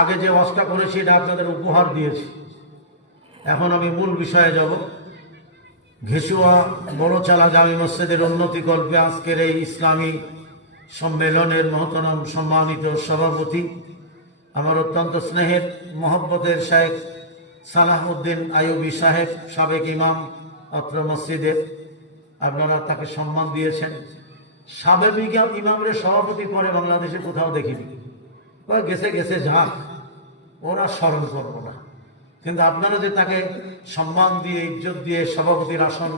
আগে যে ওয়াজটা করেছি এটা আপনাদের উপহার দিয়েছি। এখন আমি মূল বিষয়ে যাব। ঘেসুয়া বড়চালা জামি মসজিদের উন্নতি কল্পে আজকের এই ইসলামী সম্মেলনের মহতরম সম্মানিত সভাপতি, আমার অত্যন্ত স্নেহের মহব্বতের শেখ সালাহউদ্দিন আইয়ুবী সাহেব, সাবেক ইমাম অত্র মসজিদের। আপনারা তাকে সম্মান দিয়েছেন। সাবেক ইমামরে সভাপতি পরে বাংলাদেশে কোথাও দেখিনি। গেছে গেছে যাক, ওরা স্মরণ করবো না, কিন্তু আপনারা যে তাকে সম্মান দিয়ে ইজ্জত দিয়ে সভাপতির আসন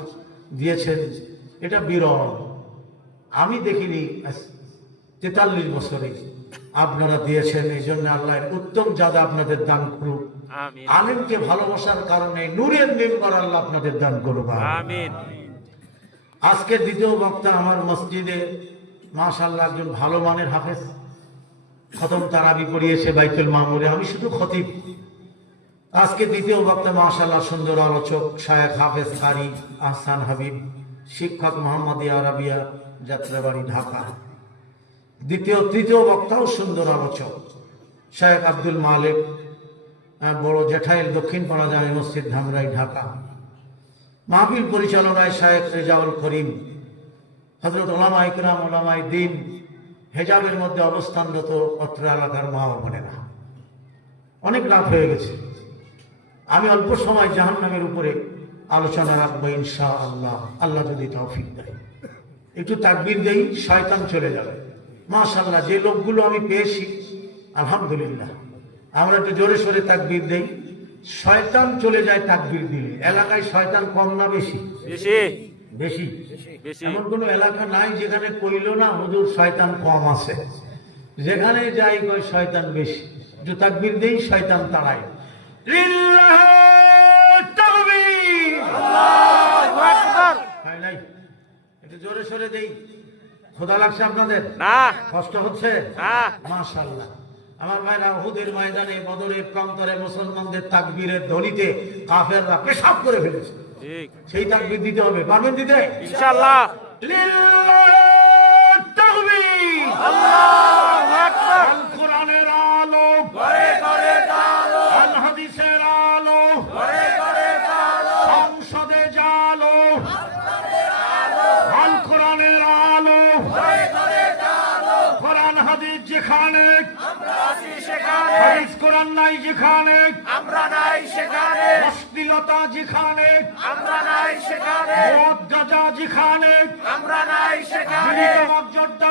দিয়েছেন, এটা বিরল। আমি দেখিনি 43 বছরে আপনারা দিয়েছেন। এই জন্য আল্লাহ উত্তম জাযা আপনাদের দান করুক। আলেমকে ভালোবাসার কারণে নূরের মেম্বার আল্লাহ আপনাদের দান করুক। আমিন। আজকের দ্বিতীয় বক্তা আমার মসজিদে মাশাআল্লাহ একজন ভালো মানের হাফেজ, খতম তারাবি পড়িয়েছে বাইতুল মামুরে। আমি শুধু খতিব। আজকে দ্বিতীয় বক্তা মাশাআল্লাহ সুন্দর আলোচক শায়েখ হাফেজ কারি আহসান হাবিব, শিক্ষক মোহাম্মদিয়া আরাবিয়া, যাত্রাবাড়ি, ঢাকা। তৃতীয় বক্তাও সুন্দর আলোচক শায়েখ আব্দুল মালিক, বড় জেঠাইল, দক্ষিণ পাড়া জামে মসজিদ, ধামরাই, ঢাকা। মাহফিল পরিচালনায় শায়েখ রেজাউল করিম, হযরত উলামা ইকরাম, উলামায়ে দ্বীন, হেজাবের মধ্যে অবস্থানরত অত্র এলাকার মা ও বোনেরা, অনেক লাভ হয়ে গেছে। আমি অল্প সময় জাহান্নামের উপরে আলোচনা রাখবো ইনশাআল্লাহ, আল্লাহ যদি তৌফিক দেয়। একটু তাকবীর দেই, শয়তান চলে যাবে। মাশাআল্লাহ, যে লোকগুলো আমি পেয়েছি আলহামদুলিল্লাহ। আমরা একটু জোরে সোরে তাকবীর দেই, শয়তান চলে যায় তাকবীর দিলে। এলাকায় শয়তান কম না বেশি? বেশি। এমন কোন এলাকা নাই যেখানে কইল না হুজুর শয়তান কম আছে। যেখানে যাই কই শয়তান বেশি। একটু তাকবীর দেই, শয়তান তাড়াই। লিল্লাহি তাকবীর, আল্লাহু আকবার। নাই, একটু জোরে সোরে দেই। খোদা লাগছে আপনাদের? না। কষ্ট হচ্ছে? না। মাশাআল্লাহ। আমার ভাইরা, উহুদের ময়দানে, বদরের প্রান্তরে মুসলমানদের তাকবীরের ধ্বনিতে কাফেররা পেশাব করে ফেলেছে। ঠিক, সেই তাকবীর দিতে হবে। পারবেন দিতে? ইনশাআল্লাহ। লিল্লাহি তাকবীর, আল্লাহু আকবার। আল কোরআনের আলো ঘরে ঘরে জালো, আল হাদিসের আলো ঘরে ঘরে জালো, সংসদে জালো, আল কোরআনের আলো ঘরে ঘরে জালো। কোরআন হাদিস যেখানে আমরা আছি সেখানে, হাদিস কোরআন নাই যেখানে আমরা নাই সেখানে, অশ্লীলতা যেখানে আমরা নাই সেখানে, মদ গাঁজা যেখানে আমরা নাই সেখানে, মর্যাদা